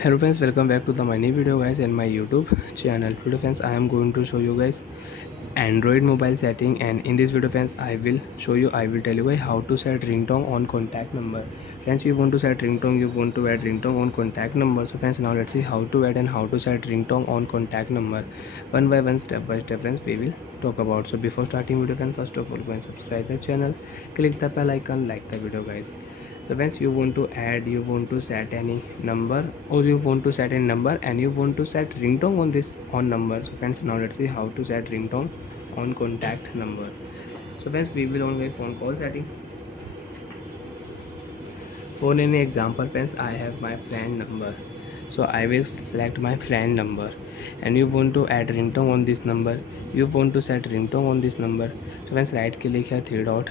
Hello friends, welcome back to my new video guys in my YouTube channel. Today friends, I am going to show you guys Android mobile setting, and in this video friends I will tell you guys how to set ringtone on contact number. Friends, you want to set ringtone, you want to add ringtone on contact number. So friends, now let's see how to add and how to set ringtone on contact number. One by one, step by step friends, we will talk about. So before starting video friends, first of all go and subscribe the channel, click the bell icon, like the video guys. So once you want to add, you want to set any number, or you want to set a number and you want to set ringtone on this on number. So friends, now let's see how to set ringtone on contact number. So friends, we will on phone call setting. For any example friends, I have my friend number, so I will select my friend number, and you want to add ringtone on this number, you want to set ringtone on this number. So friends, right click here, three dot,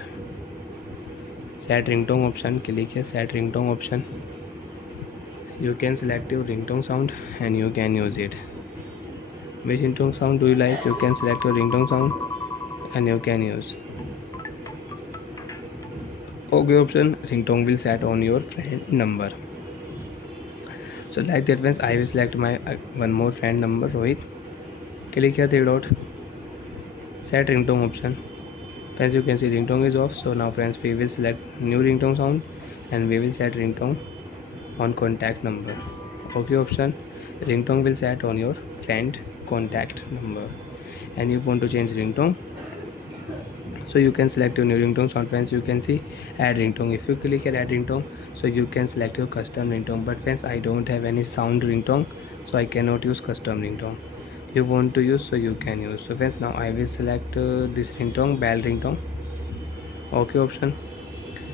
set ringtone option, click here set ringtone option. You can select your ringtone sound and you can use it. Which ringtone sound do you like? You can select your ringtone sound and you can use. Okay option, ringtone will set on your friend number. So like that means I will select my one more friend number, Rohit. Click here three dot, set ringtone option. Friends, you can see ringtone is off. So now friends, we will select new ringtone sound and we will set ringtone on contact number. Okay option, ringtone will set on your friend contact number, and you want to change ringtone, so you can select your new ringtone sound. Friends, you can see add ringtone. If you click here add ringtone, so you can select your custom ringtone. But friends, I don't have any sound ringtone, so I cannot use custom ringtone. You want to use, so you can use. So friends, now I will select this ringtone, bell ringtone. Okay option,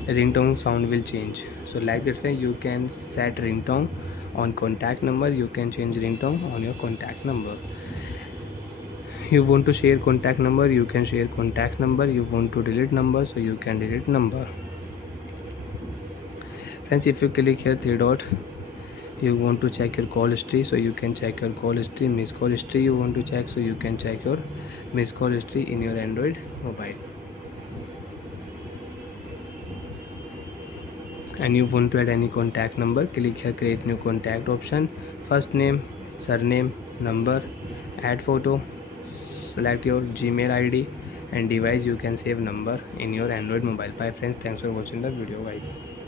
ringtone sound will change. So like that way you can set ringtone on contact number, you can change ringtone on your contact number. You want to share contact number, you can share contact number. You want to delete number, so you can delete number. Friends, if you click here three dot, you want to check your call history, so you can check your call history. Missed call history you want to check, so you can check your missed call history in your Android mobile. And you want to add any contact number, click here create new contact option. First name, surname, number, add photo, select your Gmail ID and device. You can save number in your Android mobile. Bye friends, thanks for watching the video guys.